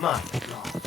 My God.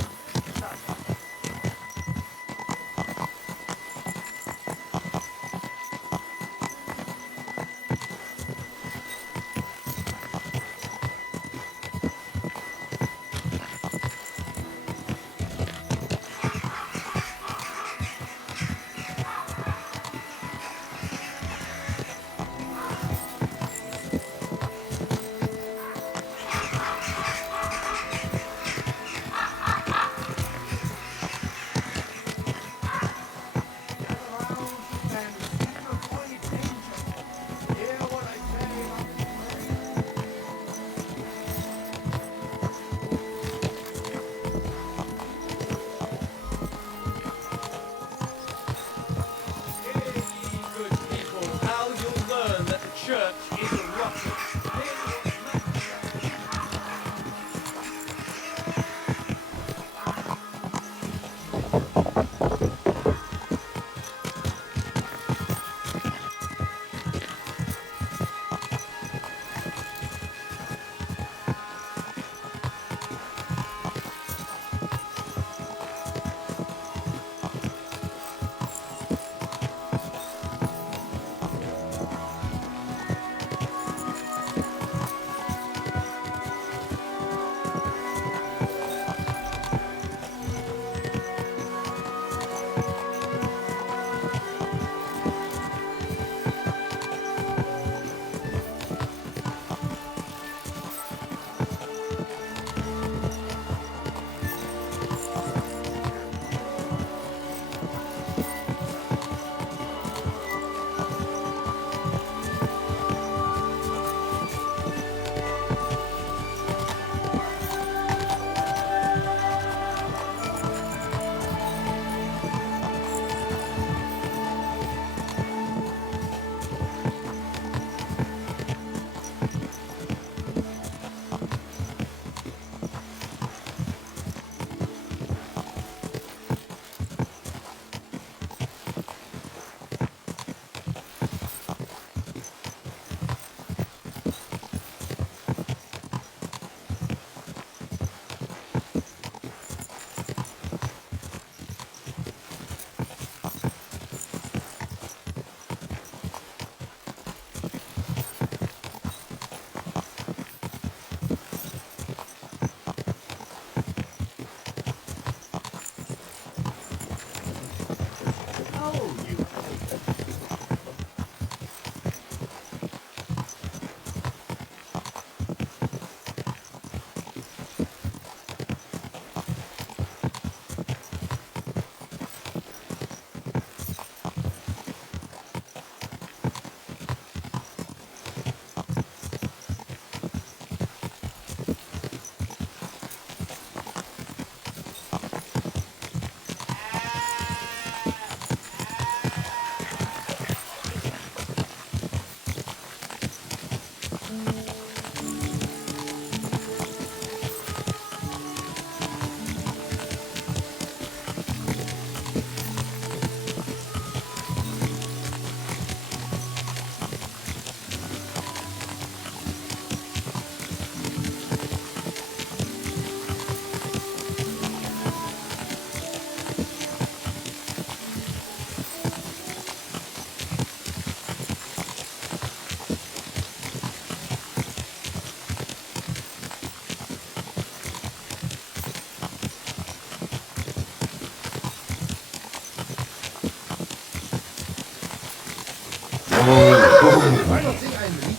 I don't think I'm reaching.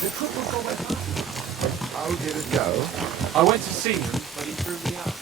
The cook will go by fast. How did it go? I went to see him, but he threw me out.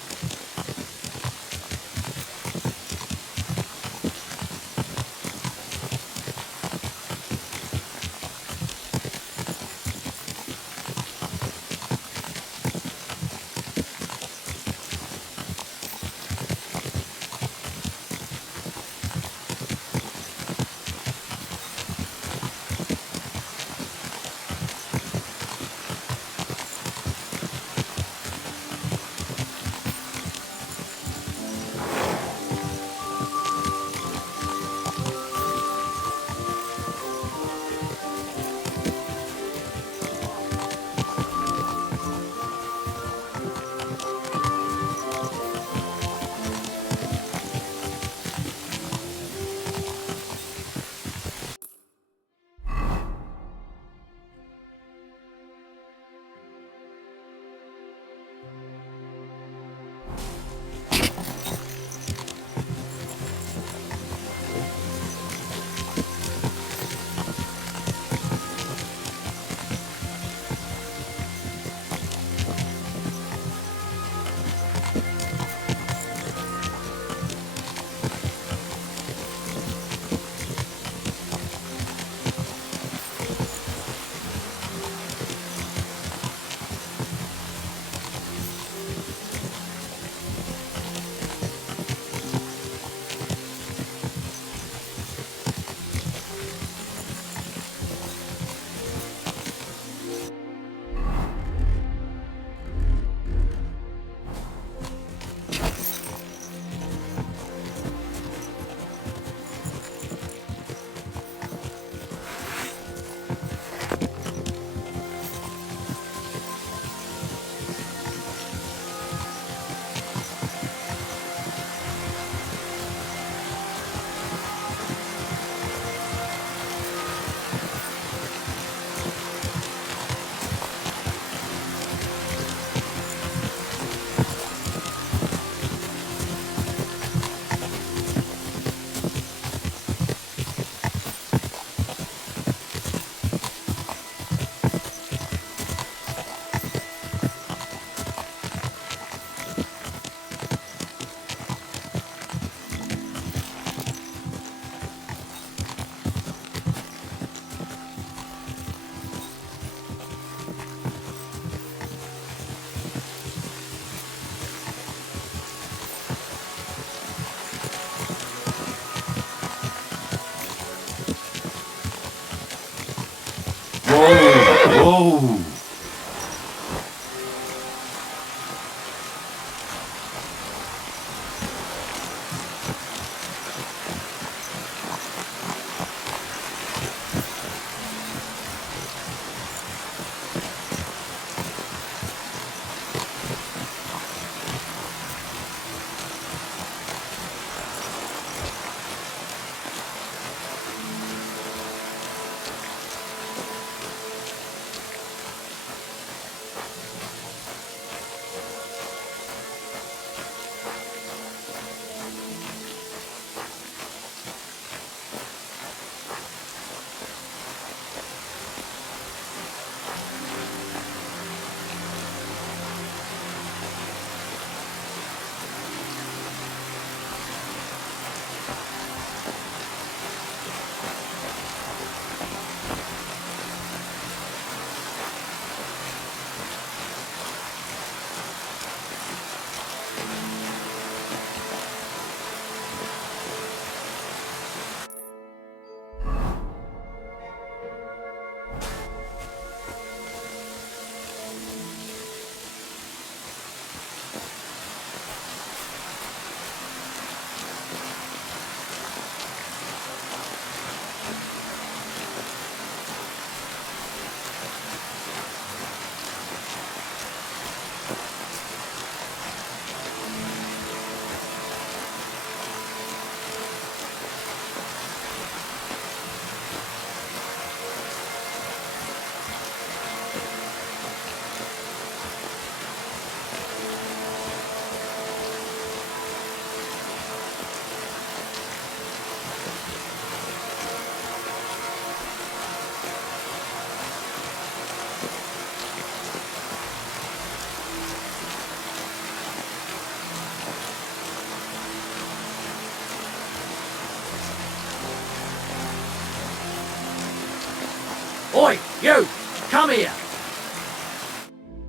You, come here.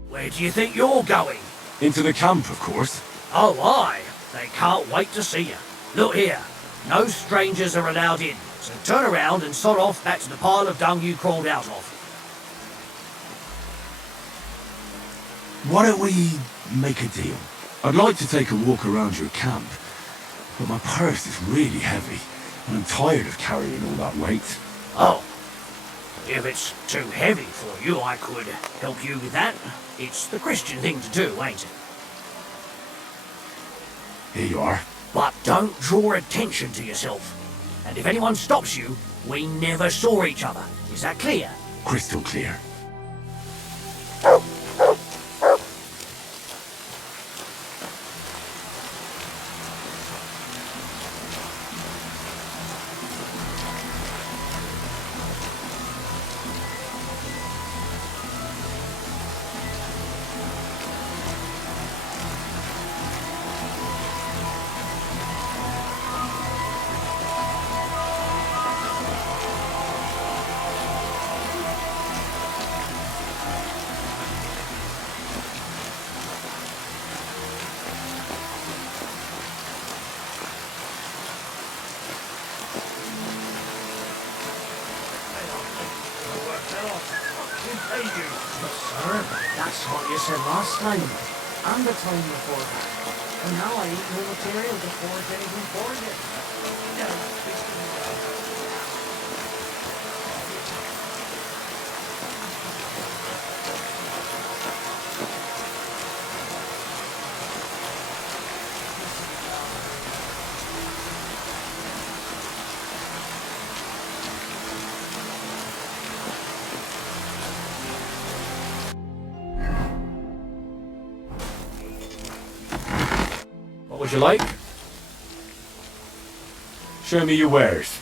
Where do you think you're going? Into the camp, of course. Oh, aye. They can't wait to see you. Look here. No strangers are allowed in, so turn around and sod off back to the pile of dung you crawled out of. Why don't we make a deal? I'd like to take a walk around your camp, but my purse is really heavy, and I'm tired of carrying all that weight. Oh. If it's too heavy for you, I could help you with that. It's the Christian thing to do, ain't it? Here you are. But don't draw attention to yourself. And if anyone stops you, we never saw each other. Is that clear? Crystal clear. Sir, that's what you said last time. And the time before that. And now I eat no material before getting informed it. What would you like? Show me your wares.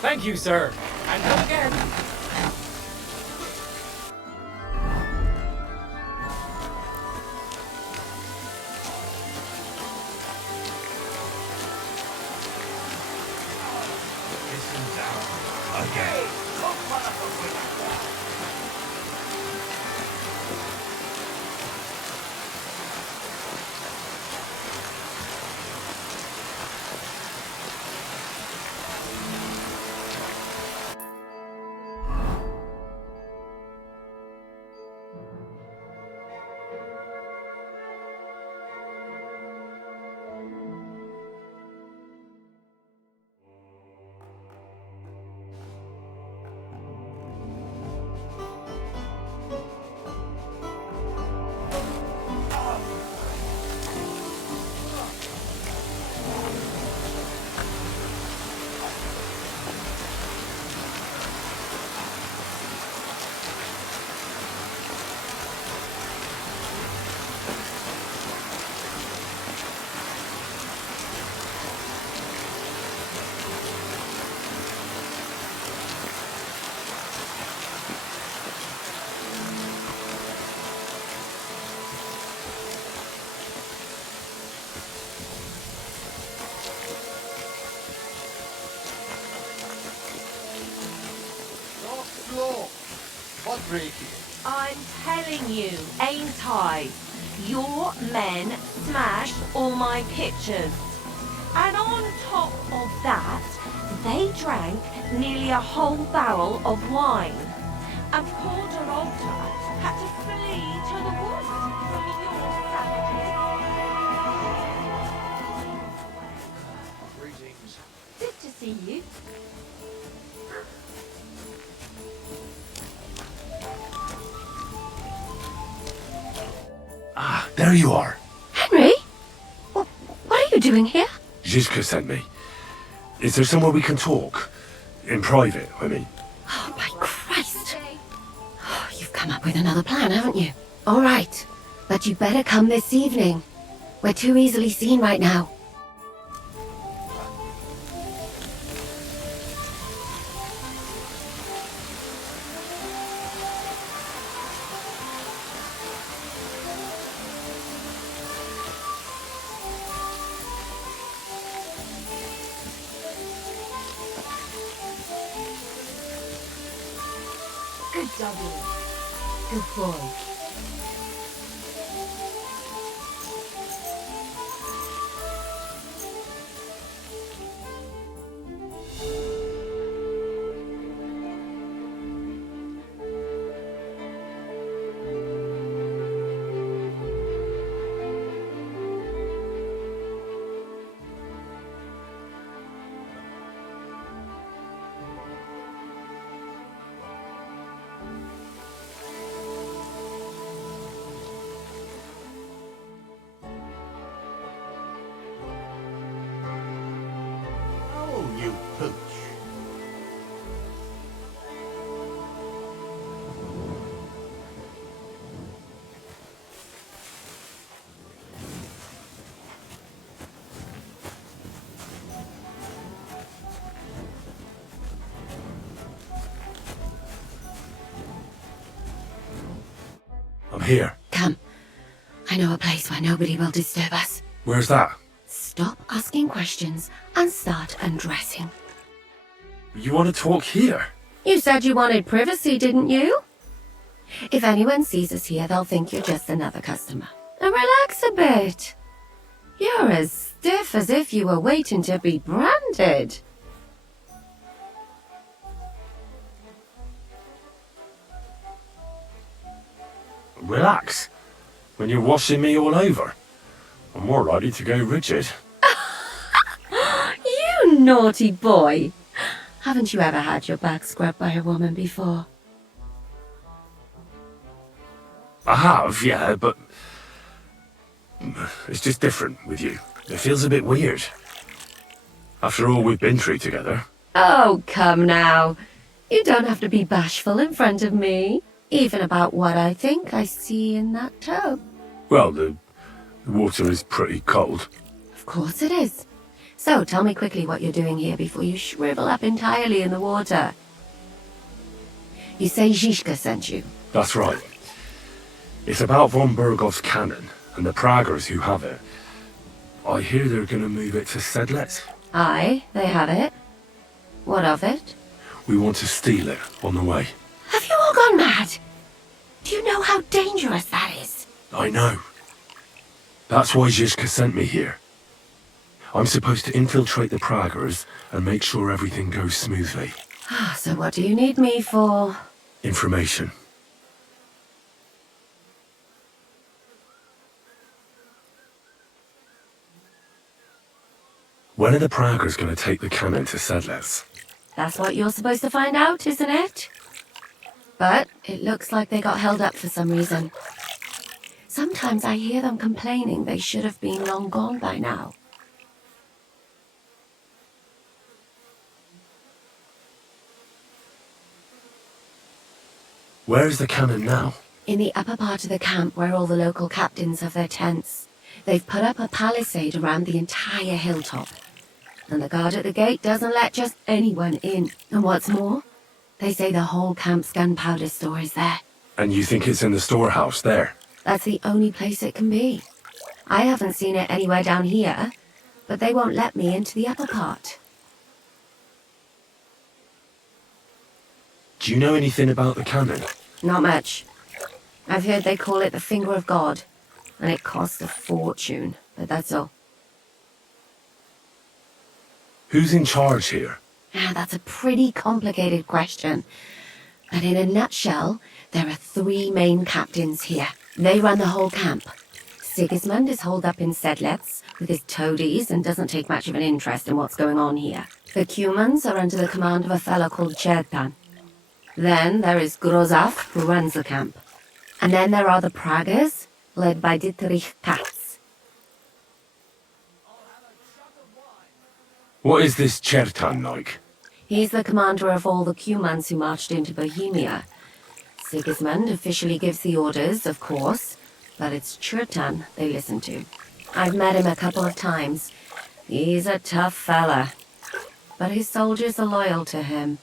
Thank you, sir. And come again. Listen down. Okay. What break here? I'm telling you, ain't I? Your men smashed all my pictures. And on top of that, they drank nearly a whole barrel of wine. And poor Dorota had to flee to the woods from your savages. Greetings. Good to see you. Ah, there you are. Henry? What are you doing here? Zizka sent me. Is there somewhere we can talk? In private, I mean. Oh, my Christ. Oh, you've come up with another plan, haven't you? All right. But you better come this evening. We're too easily seen right now. Good double. Good boy. Oh, you pooch. I'm here. Come. I know a place where nobody will disturb us. Where's that? Stop asking questions and start undressing. You want to talk here? You said you wanted privacy, didn't you? If anyone sees us here, they'll think you're just another customer. Now relax a bit. You're as stiff as if you were waiting to be branded. Relax. When you're washing me all over, I'm more likely to go rigid. You naughty boy. Haven't you ever had your back scrubbed by a woman before? I have, yeah, but it's just different with you. It feels a bit weird. After all we've been through together. Oh, come now. You don't have to be bashful in front of me. Even about what I think I see in that tub. Well, the water is pretty cold. Of course it is. So tell me quickly what you're doing here before you shrivel up entirely in the water. You say Zizka sent you. That's right. It's about von Bergov's cannon and the Praggers who have it. I hear they're going to move it to Sedlec. Aye, they have it. What of it? We want to steal it on the way. Have you all gone mad? Do you know how dangerous that is? I know. That's why Zizka sent me here. I'm supposed to infiltrate the Praggers and make sure everything goes smoothly. So what do you need me for? Information. When are the Praggers going to take the cannon to Sedlec? That's what you're supposed to find out, isn't it? But it looks like they got held up for some reason. Sometimes I hear them complaining they should have been long gone by now. Where is the cannon now? In the upper part of the camp where all the local captains have their tents, they've put up a palisade around the entire hilltop. And the guard at the gate doesn't let just anyone in. And what's more, they say the whole camp's gunpowder store is there. And you think it's in the storehouse there? That's the only place it can be. I haven't seen it anywhere down here, but they won't let me into the upper part. Do you know anything about the cannon? Not much. I've heard they call it the Finger of God, and it costs a fortune, but that's all. Who's in charge here? That's a pretty complicated question. But in a nutshell, there are 3 main captains here. They run the whole camp. Sigismund is holed up in Sedlitz with his toadies and doesn't take much of an interest in what's going on here. The Cumans are under the command of a fellow called Chertan. Then there is Grozaf, who runs the camp. And then there are the Pragas, led by Dietrich Katz. What is this Chertan like? He's the commander of all the Cumans who marched into Bohemia. Sigismund officially gives the orders, of course, but it's Chertan they listen to. I've met him a couple of times. He's a tough fella, but his soldiers are loyal to him.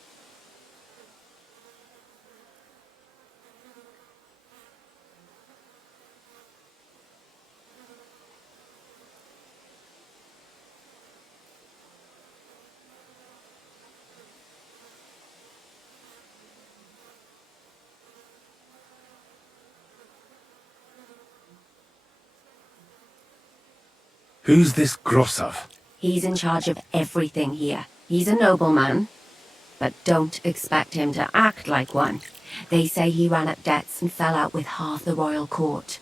Who's this Grosov? He's in charge of everything here. He's a nobleman, but don't expect him to act like one. They say he ran up debts and fell out with half the royal court.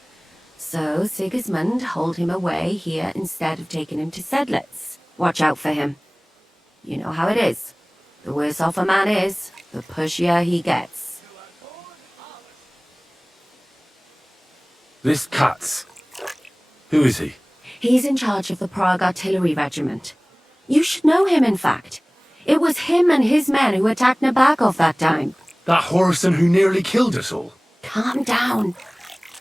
So Sigismund holed him away here instead of taking him to Sedlitz. Watch out for him. You know how it is. The worse off a man is, the pushier he gets. This Katz. Who is he? He's in charge of the Prague Artillery Regiment. You should know him, in fact. It was him and his men who attacked Nabokov that time. That Horson who nearly killed us all. Calm down.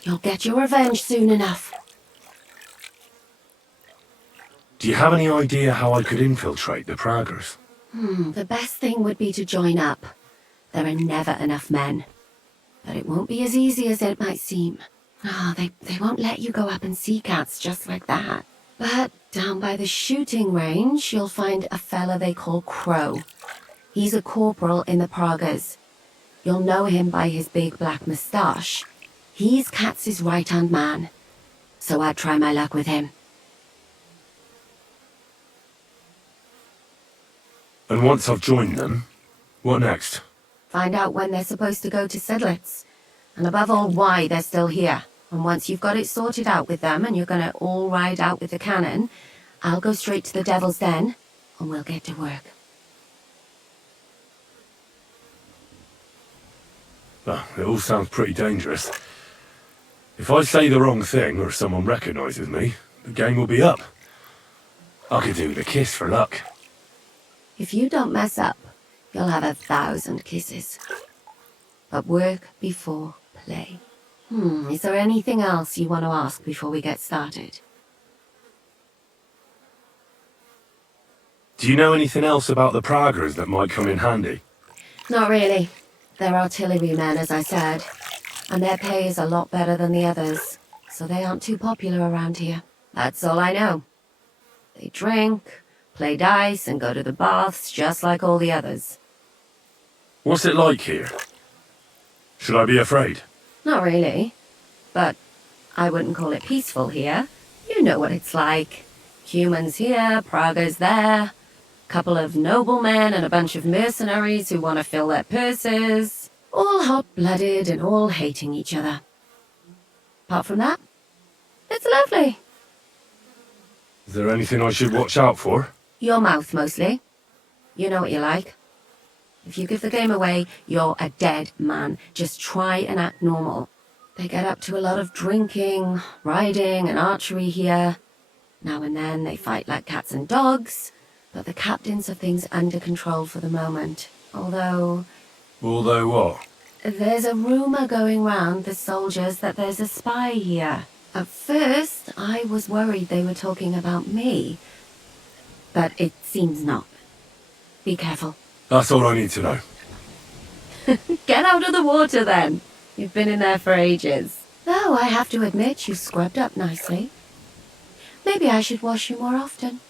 You'll get your revenge soon enough. Do you have any idea how I could infiltrate the Praggers? The best thing would be to join up. There are never enough men. But it won't be as easy as it might seem. They won't let you go up and see cats just like that. But down by the shooting range, you'll find a fella they call Crow. He's a corporal in the Pragas. You'll know him by his big black moustache. He's Katz's right-hand man. So I'd try my luck with him. And once I've joined them, what next? Find out when they're supposed to go to Sedlitz. And above all, why they're still here. And once you've got it sorted out with them and you're gonna all ride out with the cannon, I'll go straight to the Devil's Den and we'll get to work. Well, it all sounds pretty dangerous. If I say the wrong thing or someone recognises me, the game will be up. I could do with a kiss for luck. If you don't mess up, you'll have 1,000 kisses. But work before play. Is there anything else you want to ask before we get started? Do you know anything else about the Praggers that might come in handy? Not really. They're artillerymen, as I said. And their pay is a lot better than the others. So they aren't too popular around here. That's all I know. They drink, play dice, and go to the baths just like all the others. What's it like here? Should I be afraid? Not really. But I wouldn't call it peaceful here. You know what it's like. Humans here, Pragas there. Couple of noblemen and a bunch of mercenaries who want to fill their purses. All hot-blooded and all hating each other. Apart from that, it's lovely. Is there anything I should watch out for? Your mouth, mostly. You know what you like. If you give the game away, you're a dead man. Just try and act normal. They get up to a lot of drinking, riding, and archery here. Now and then they fight like cats and dogs, but the captains have things under control for the moment. Although what? there's a rumor going round the soldiers that there's a spy here. At first, I was worried they were talking about me, but it seems not. Be careful. That's all I need to know. Get out of the water, then. You've been in there for ages. Though I have to admit you scrubbed up nicely. Maybe I should wash you more often.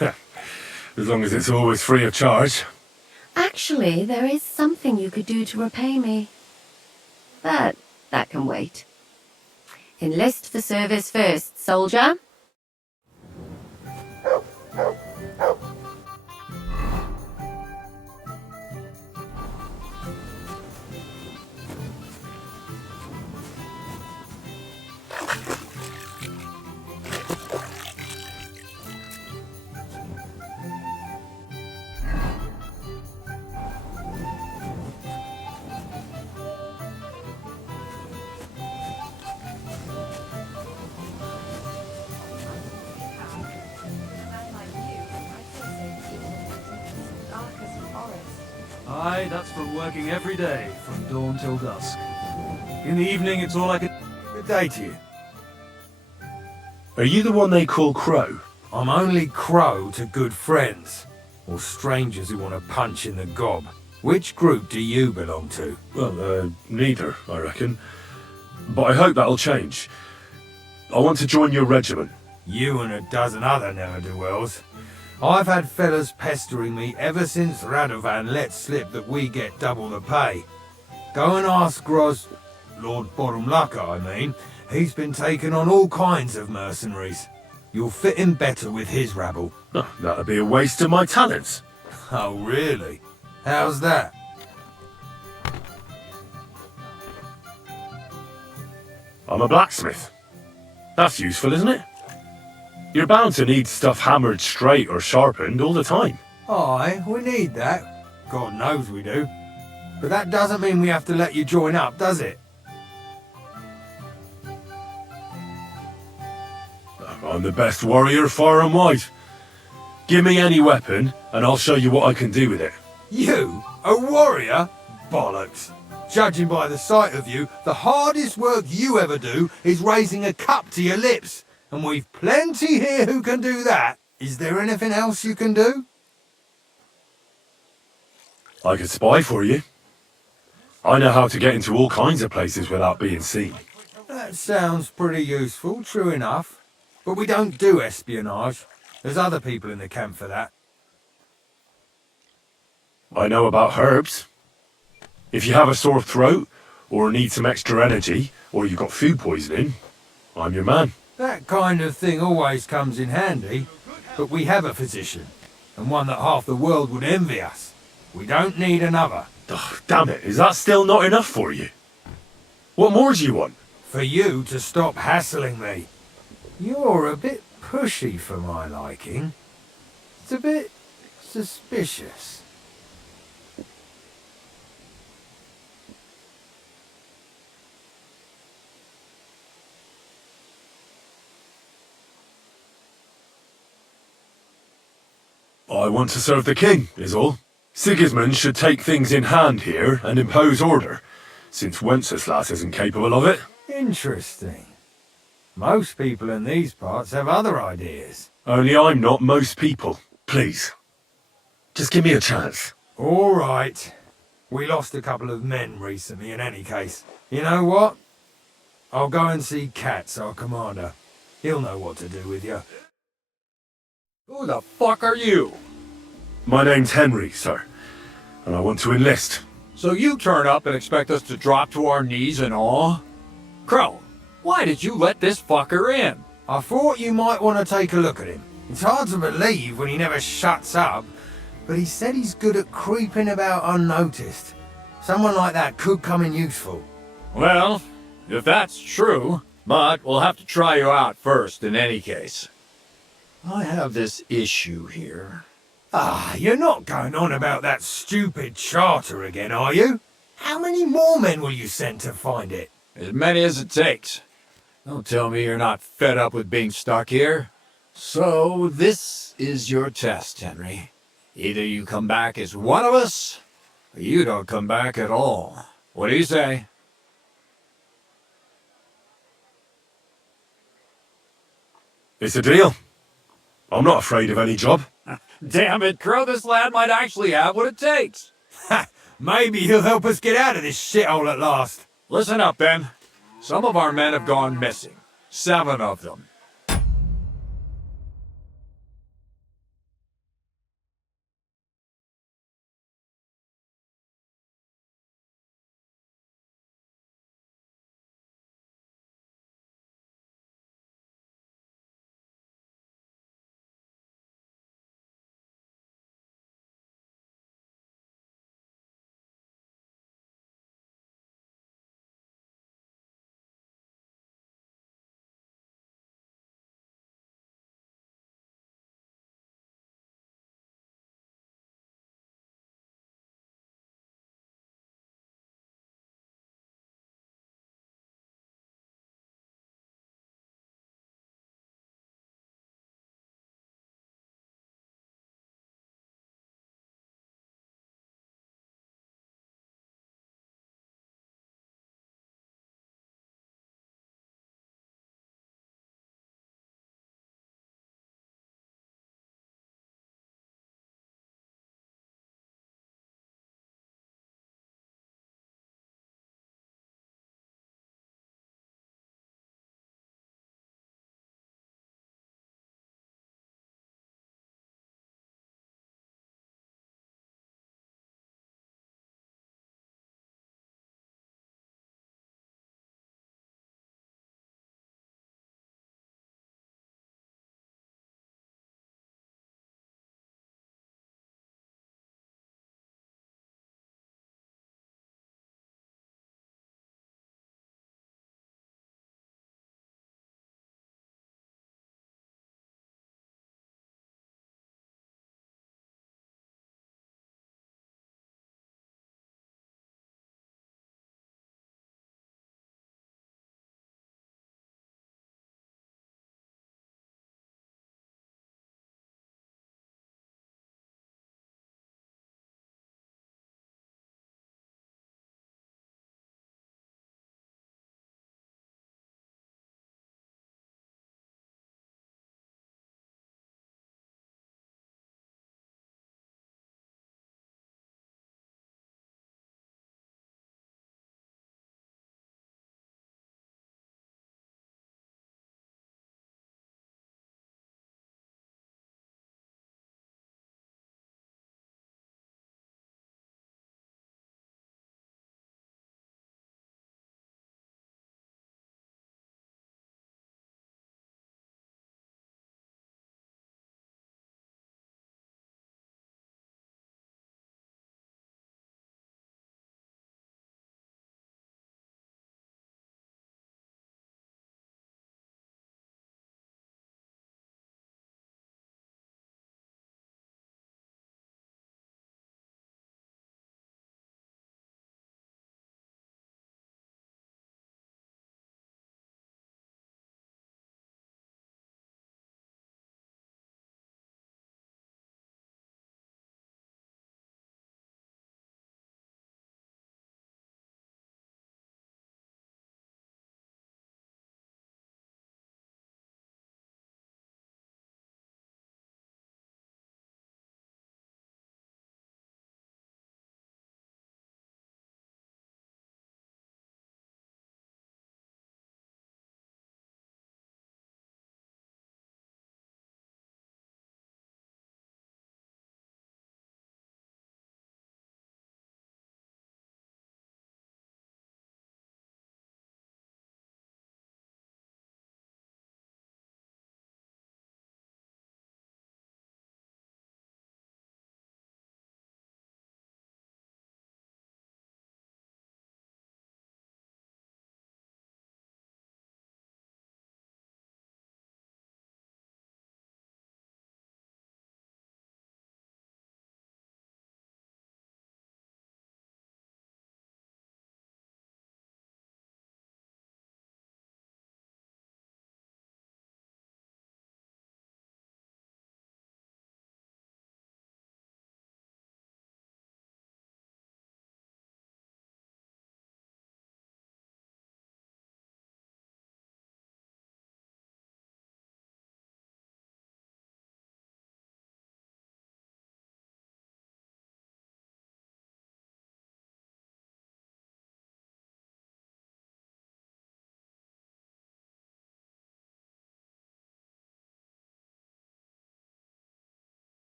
As long as it's always free of charge. Actually, there is something you could do to repay me. but that can wait. Enlist for service first, soldier. Aye, that's from working every day, from dawn till dusk. In the evening, it's all I can... Good day to you. Are you the one they call Crow? I'm only Crow to good friends, or strangers who want to punch in the gob. Which group do you belong to? Well, neither, I reckon. But I hope that'll change. I want to join your regiment. You and a dozen other ne'er-do-wells. I've had fellas pestering me ever since Radovan let slip that we get double the pay. Go and ask Lord Bottomlucker, I mean. He's been taking on all kinds of mercenaries. You'll fit in better with his rabble. Oh, that'd be a waste of my talents. Oh, really? How's that? I'm a blacksmith. That's useful, isn't it? You're bound to need stuff hammered straight or sharpened all the time. Aye, we need that. God knows we do. But that doesn't mean we have to let you join up, does it? I'm the best warrior far and wide. Give me any weapon, and I'll show you what I can do with it. You? A warrior? Bollocks. Judging by the sight of you, the hardest work you ever do is raising a cup to your lips. And we've plenty here who can do that. Is there anything else you can do? I could spy for you. I know how to get into all kinds of places without being seen. That sounds pretty useful, true enough. But we don't do espionage. There's other people in the camp for that. I know about herbs. If you have a sore throat, or need some extra energy, or you've got food poisoning, I'm your man. That kind of thing always comes in handy. But we have a physician, and one that half the world would envy us. We don't need another. Oh, damn it, is that still not enough for you? What more do you want? For you to stop hassling me. You're a bit pushy for my liking. It's a bit suspicious. I want to serve the king, is all. Sigismund should take things in hand here and impose order, since Wenceslas isn't capable of it. Interesting. Most people in these parts have other ideas. Only I'm not most people. Please. Just give me a chance. All right. We lost a couple of men recently in any case. You know what? I'll go and see Katz, our commander. He'll know what to do with you. Who the fuck are you? My name's Henry, sir, and I want to enlist. So you turn up and expect us to drop to our knees in awe? Crow, why did you let this fucker in? I thought you might want to take a look at him. It's hard to believe when he never shuts up, but he said he's good at creeping about unnoticed. Someone like that could come in useful. Well, if that's true, but we'll have to try you out first in any case. I have this issue here. Ah, you're not going on about that stupid charter again, are you? How many more men will you send to find it? As many as it takes. Don't tell me you're not fed up with being stuck here. So this is your test, Henry. Either you come back as one of us, or you don't come back at all. What do you say? It's a deal. I'm not afraid of any job. Damn it, Crow, this lad might actually have what it takes. Ha! Maybe he'll help us get out of this shithole at last. Listen up, Ben. Some of our men have gone missing. 7 of them.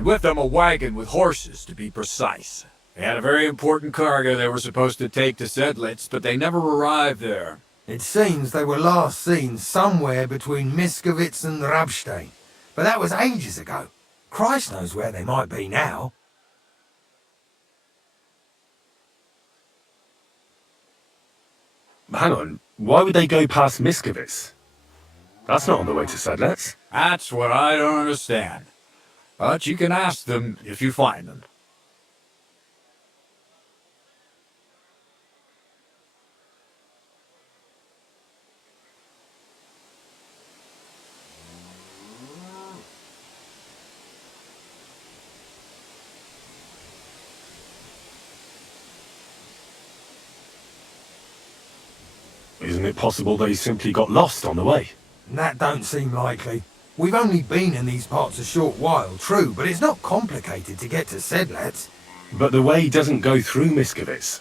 and with them a wagon with horses, to be precise. They had a very important cargo they were supposed to take to Sedlitz, but they never arrived there. It seems they were last seen somewhere between Miskovitz and Rabstein, but that was ages ago. Christ knows where they might be now. Hang on, why would they go past Miskovitz? That's not on the way to Sedlitz. That's what I don't understand. But you can ask them if you find them. Isn't it possible they simply got lost on the way? That don't seem likely. We've only been in these parts a short while, true, but it's not complicated to get to Sedlitz. But the way doesn't go through Miskovitz.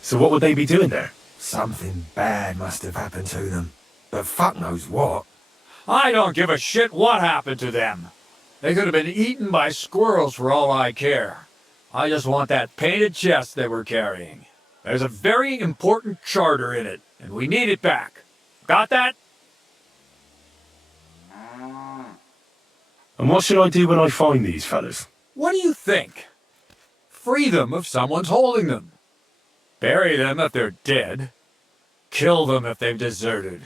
So what would they be doing there? Something bad must have happened to them. But fuck knows what. I don't give a shit what happened to them. They could have been eaten by squirrels for all I care. I just want that painted chest they were carrying. There's a very important charter in it, and we need it back. Got that? And what should I do when I find these fellas? What do you think? Free them if someone's holding them. Bury them if they're dead. Kill them if they've deserted.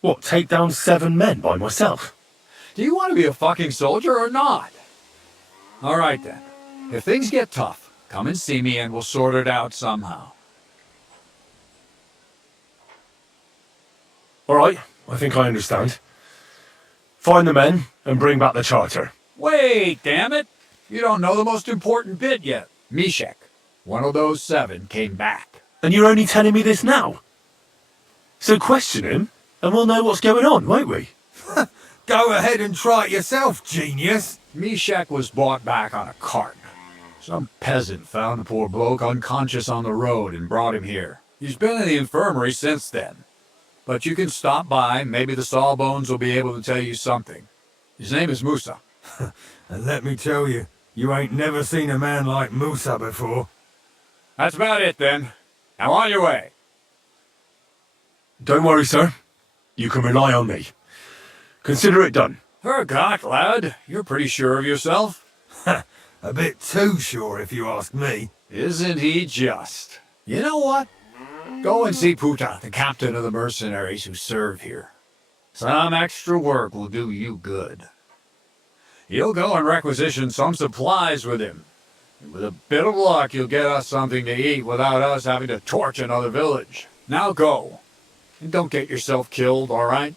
What, take down 7 men by myself? Do you want to be a fucking soldier or not? All right then. If things get tough, come and see me and we'll sort it out somehow. All right, I think I understand. Find the men and bring back the charter. Wait, damn it! You don't know the most important bit yet. Mishek, one of those 7, came back. And you're only telling me this now? So question him, and we'll know what's going on, won't we? Go ahead and try it yourself, genius. Mishek was brought back on a cart. Some peasant found the poor bloke unconscious on the road and brought him here. He's been in the infirmary since then. But you can stop by, maybe the Sawbones will be able to tell you something. His name is Musa. And let me tell you, you ain't never seen a man like Musa before. That's about it then. Now on your way. Don't worry, sir. You can rely on me. Consider it done. Hergott, lad, you're pretty sure of yourself. A bit too sure, if you ask me. Isn't he just? You know what? Go and see Puta, the captain of the mercenaries who serve here. Some extra work will do you good. You'll go and requisition some supplies with him. And with a bit of luck, you'll get us something to eat without us having to torch another village. Now go. And don't get yourself killed, all right?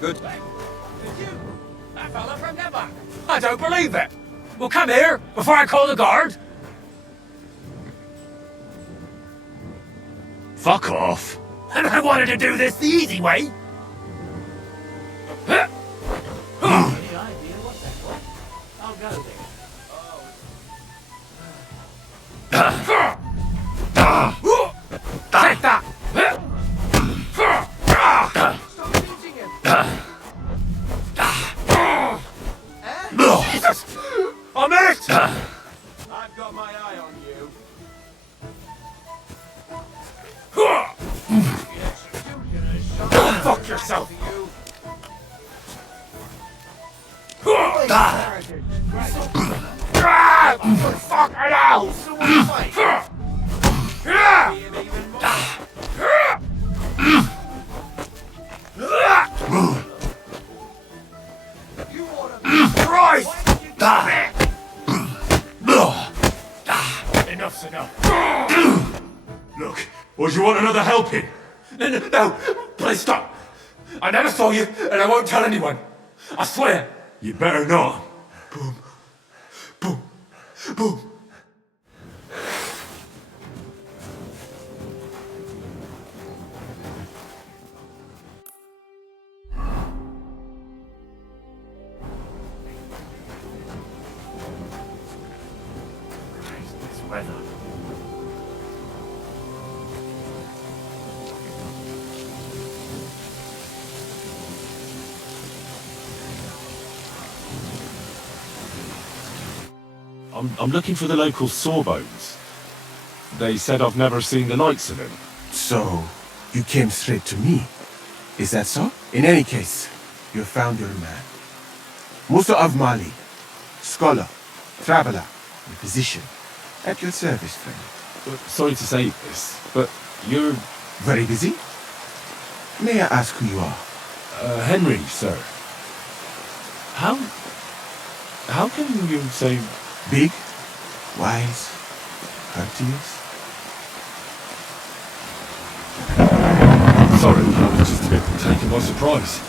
Good thing. It's you, that fella from Denmark. I don't believe it. Well, come here before I call the guard. Fuck off. And I wanted to do this the easy way. Any idea what that was? I'll go there. Take that! Stop using him! Enough's enough. Look, or do you want another helping? No, please stop. I never saw you, and I won't tell anyone. I swear. You better not. Boom. Boom. Boom. This weather. I'm looking for the local sawbones. They said I've never seen the likes of him. So, you came straight to me. Is that so? In any case, you found your man. Musa of Mali, scholar, traveler, and physician. At your service, friend. Sorry to say this, but you're... Very busy? May I ask who you are? Henry, sir. How can you say... Big, wise, courteous? Sorry, I was just a bit taken by surprise.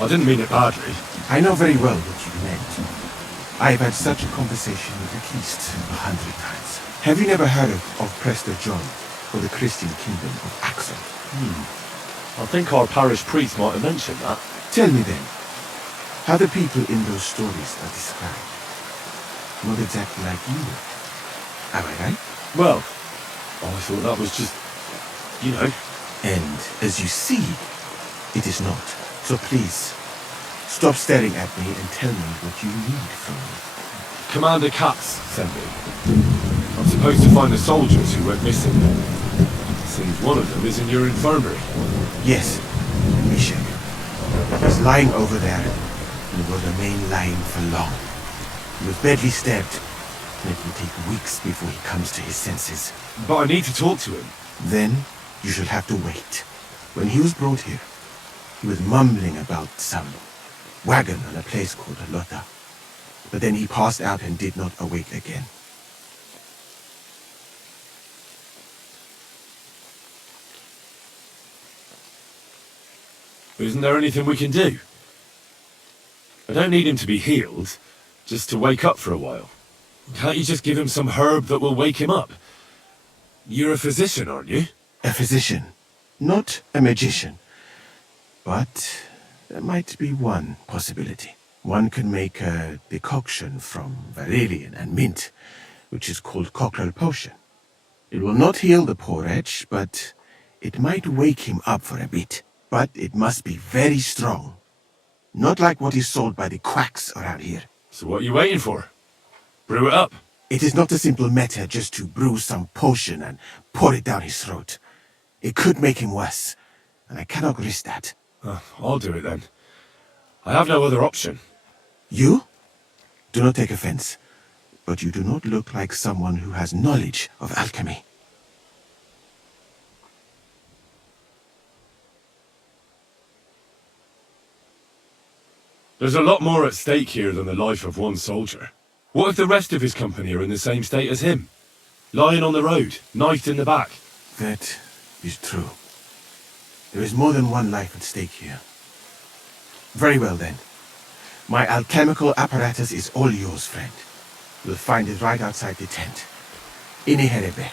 I didn't mean it badly. I know very well what you meant. I've had such a conversation with at least 100 times. Have you never heard of Prester John, or the Christian kingdom of Axel? I think our parish priest might have mentioned that. Tell me then, how the people in those stories are described. Not exactly like you. Am I right? Well, I thought that was just... you know. And as you see, it is not. So please, stop staring at me and tell me what you need from me. Commander Katz sent me. I'm supposed to find the soldiers who went missing. Seems one of them is in your infirmary. Yes, Bishop. He's lying over there and will remain lying for long. He was badly stabbed, and it will take weeks before he comes to his senses. But I need to talk to him. Then you shall have to wait. When he was brought here, he was mumbling about some wagon on a place called Lota. But then he passed out and did not awake again. Isn't there anything we can do? I don't need him to be healed, just to wake up for a while. Can't you just give him some herb that will wake him up? You're a physician, aren't you? A physician, not a magician. But there might be one possibility. One can make a decoction from valerian and mint, which is called cockerel potion. It will not heal the poor wretch, but it might wake him up for a bit. But it must be very strong. Not like what is sold by the quacks around here. So what are you waiting for? Brew it up. It is not a simple matter just to brew some potion and pour it down his throat. It could make him worse, and I cannot risk that. I'll do it then. I have no other option. You? Do not take offense, but you do not look like someone who has knowledge of alchemy. There's a lot more at stake here than the life of one soldier. What if the rest of his company are in the same state as him? Lying on the road, knifed in the back. That is true. There is more than one life at stake here. Very well then. My alchemical apparatus is all yours, friend. You'll find it right outside the tent. Iniherebe.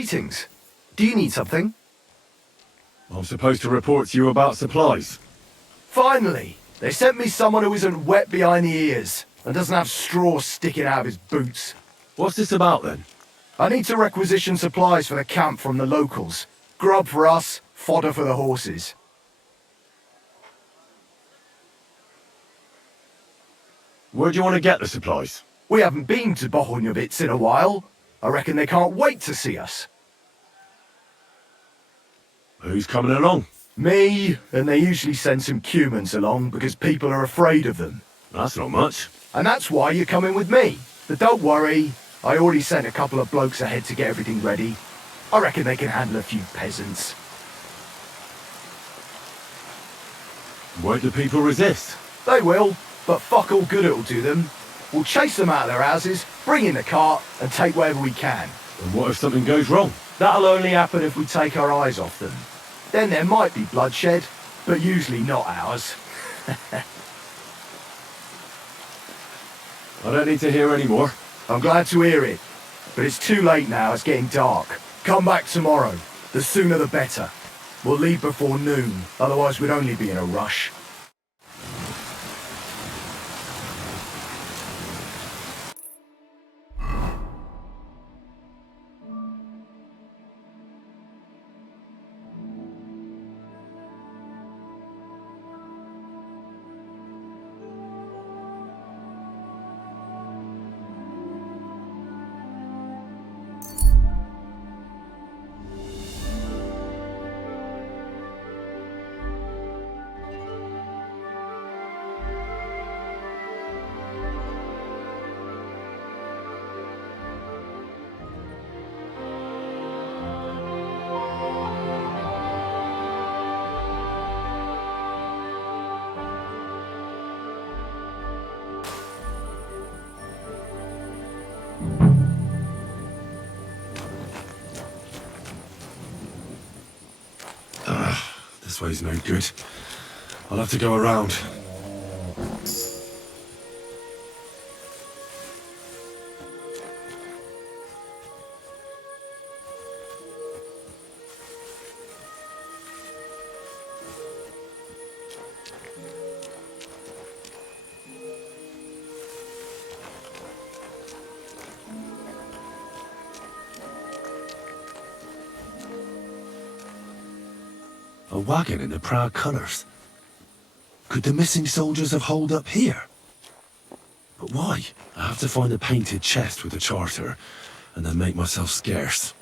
Greetings. Do you need something? I'm supposed to report to you about supplies. Finally! They sent me someone who isn't wet behind the ears and doesn't have straw sticking out of his boots. What's this about then? I need to requisition supplies for the camp from the locals. Grub for us, fodder for the horses. Where do you want to get the supplies? We haven't been to Bohunjovitz in a while. I reckon they can't wait to see us. Who's coming along? Me, and they usually send some humans along because people are afraid of them. That's not much. And that's why you're coming with me. But don't worry, I already sent a couple of blokes ahead to get everything ready. I reckon they can handle a few peasants. Why do people resist? They will, but fuck all good it'll do them. We'll chase them out of their houses, bring in the cart, and take whatever we can. And what if something goes wrong? That'll only happen if we take our eyes off them. Then there might be bloodshed, but usually not ours. I don't need to hear any more. I'm glad to hear it, but it's too late now, it's getting dark. Come back tomorrow. The sooner the better. We'll leave before noon, otherwise we'd only be in a rush. This way's no good. I'll have to go around. A wagon in the proud colours. Could the missing soldiers have holed up here? But why? I have to find a painted chest with a charter, and then make myself scarce.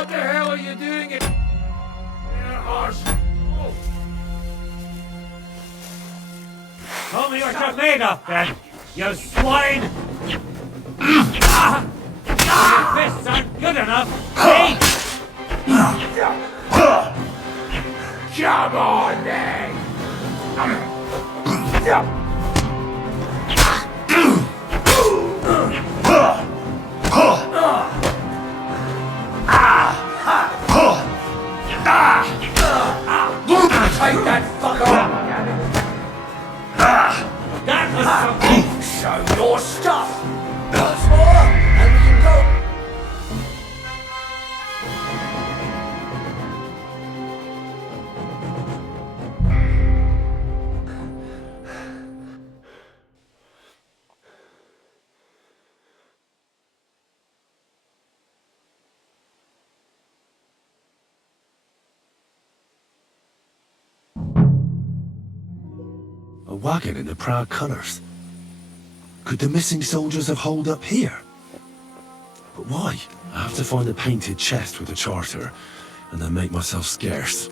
What the hell are you doing? Horse. Tell me what you're made of, then, you swine! Your fists aren't good enough, eh? Come on, then. Take that fucker up. That was something! Show your stuff. Once more, and we can go. A wagon in the proud colours. Could the missing soldiers have holed up here? But why? I have to find a painted chest with a charter, and then make myself scarce.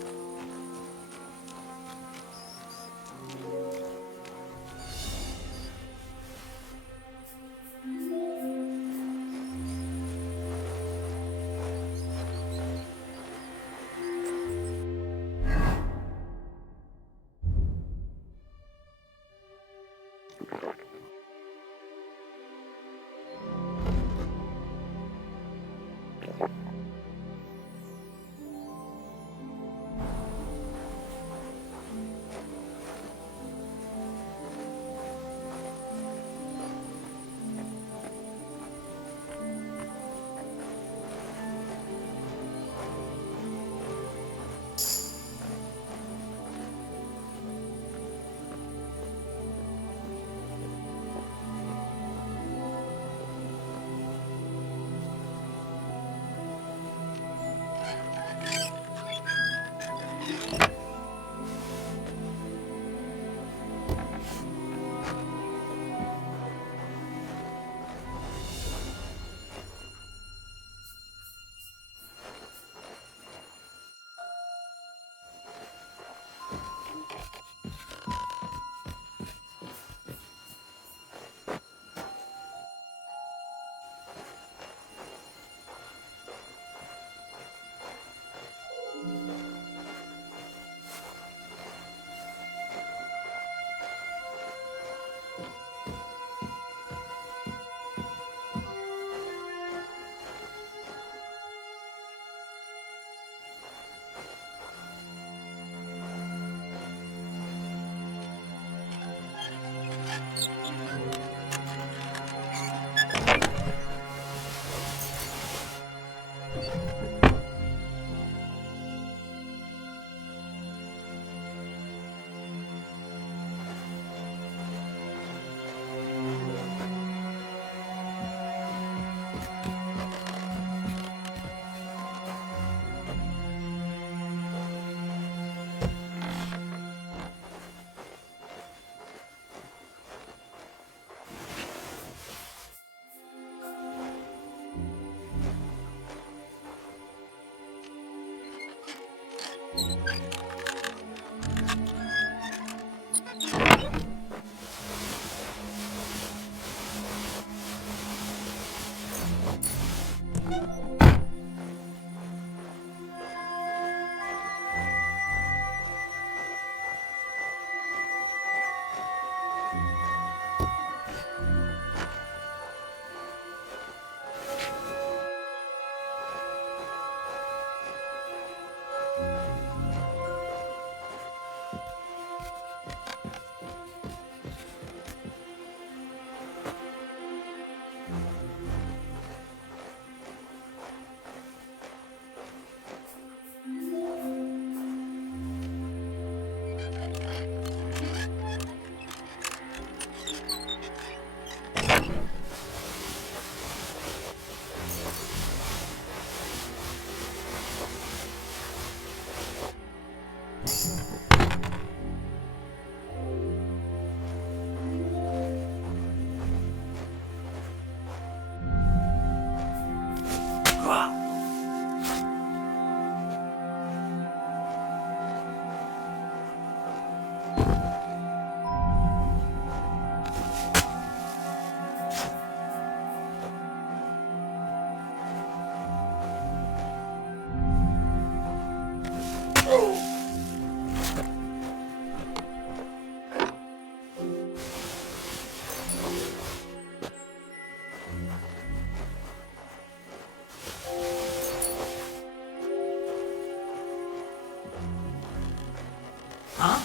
Huh?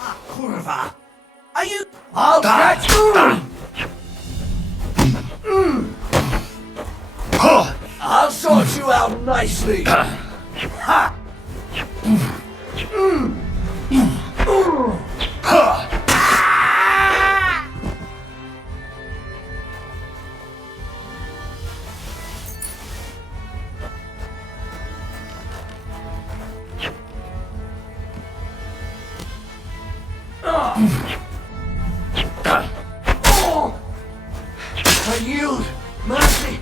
Ah, Kurva. Are you... I'll scratch you! I'll sort you out nicely. Ha! I yield. Mercy.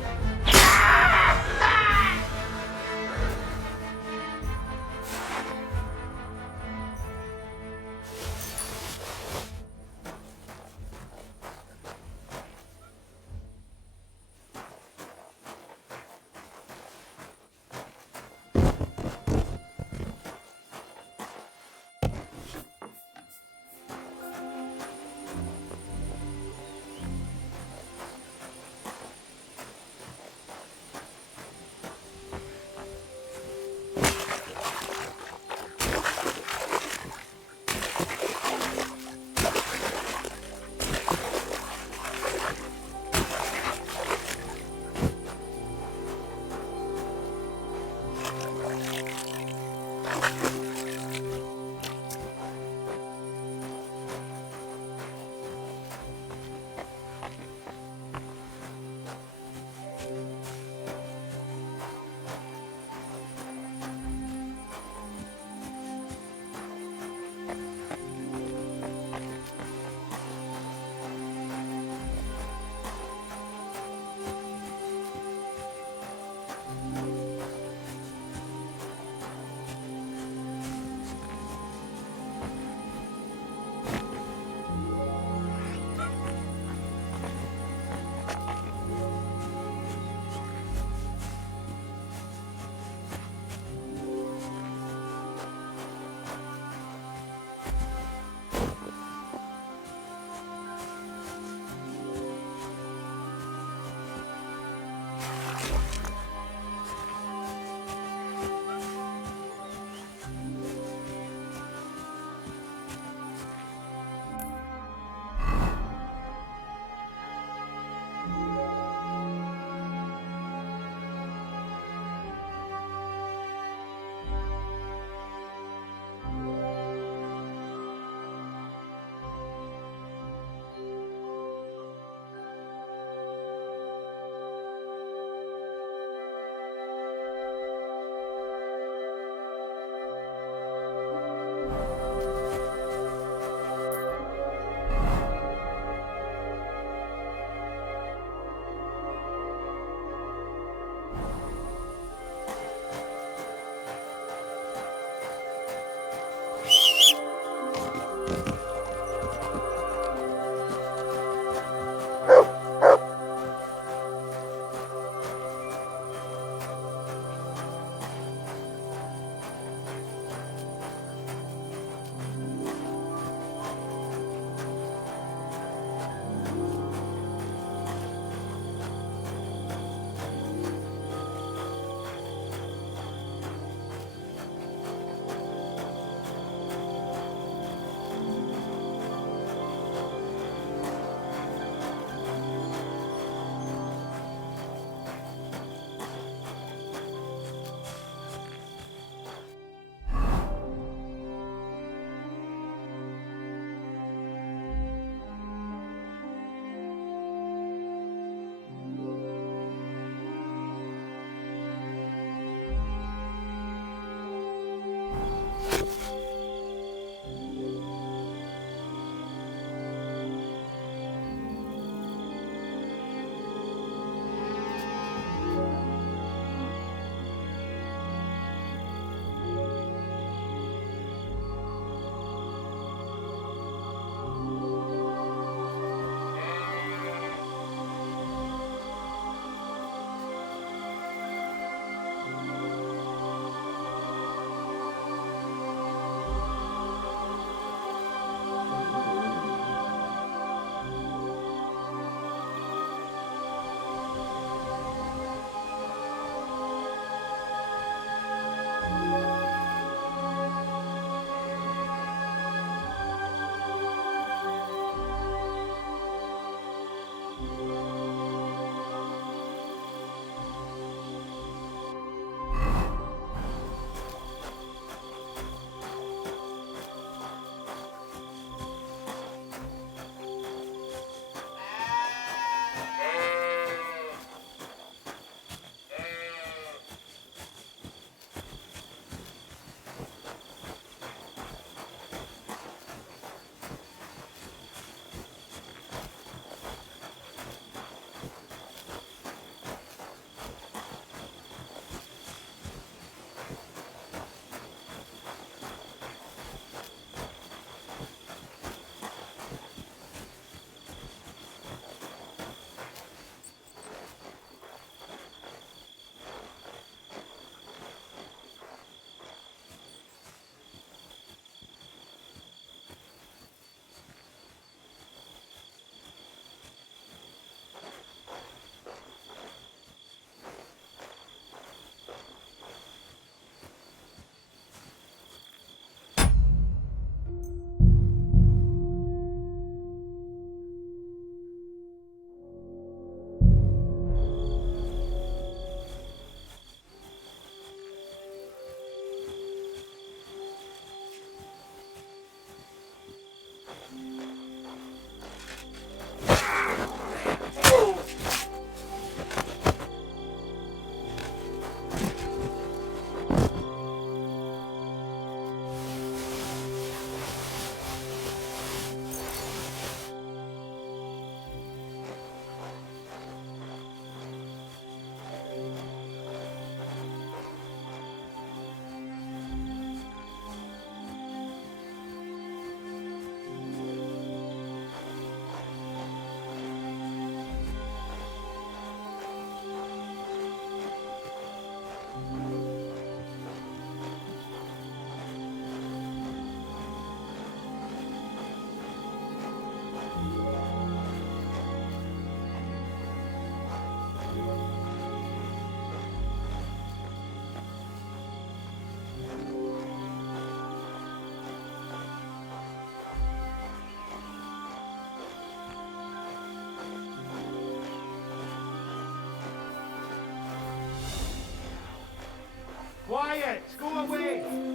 Quiet! Go away!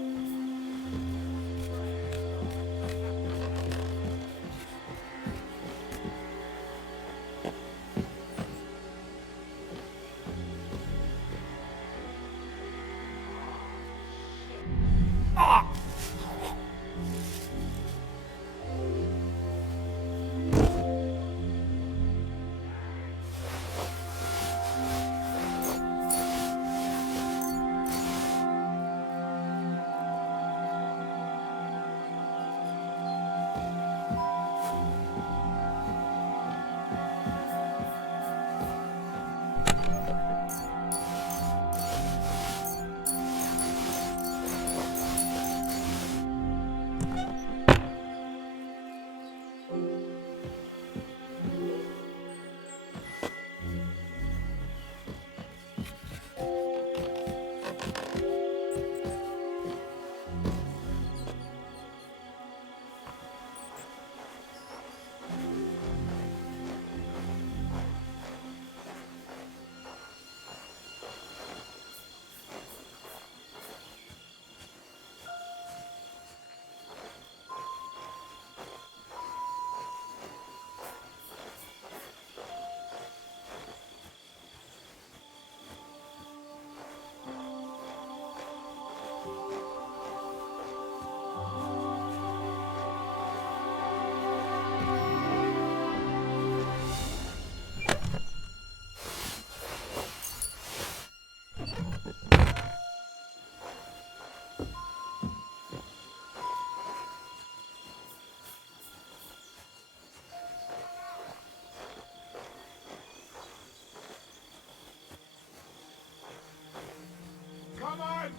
Come on!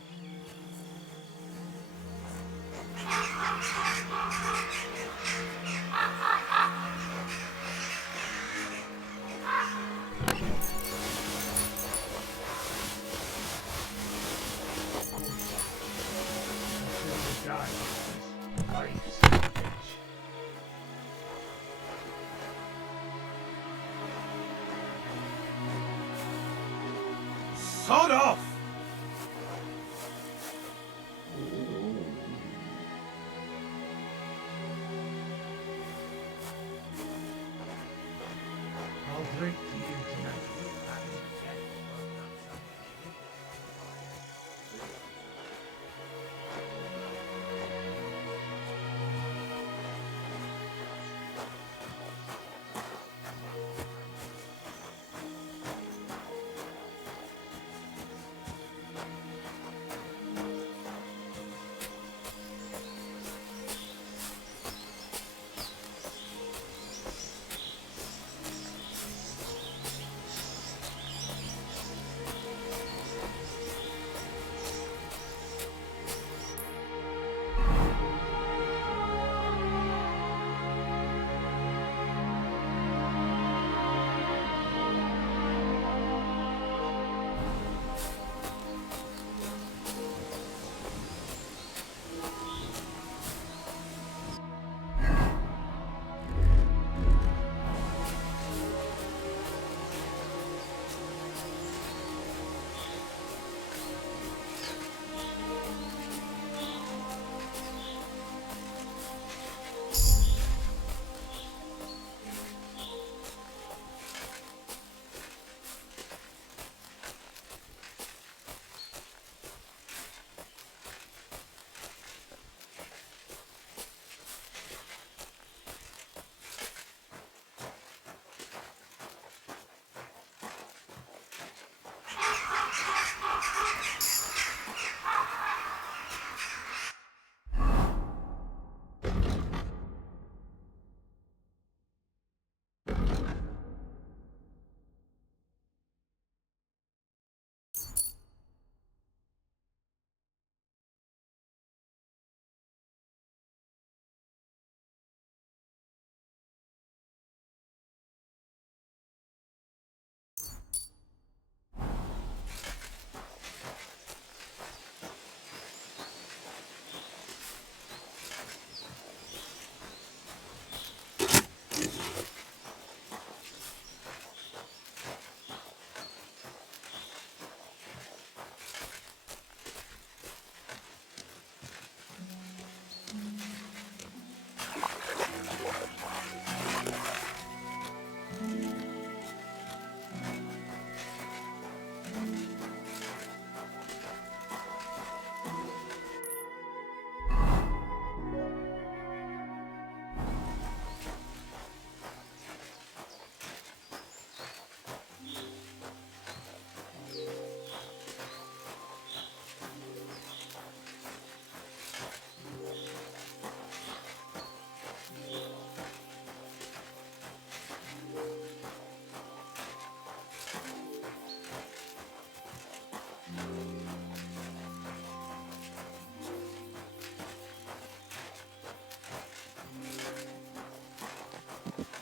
Sod off! I'll drink to you tonight.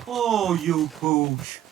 Oh, you pooch.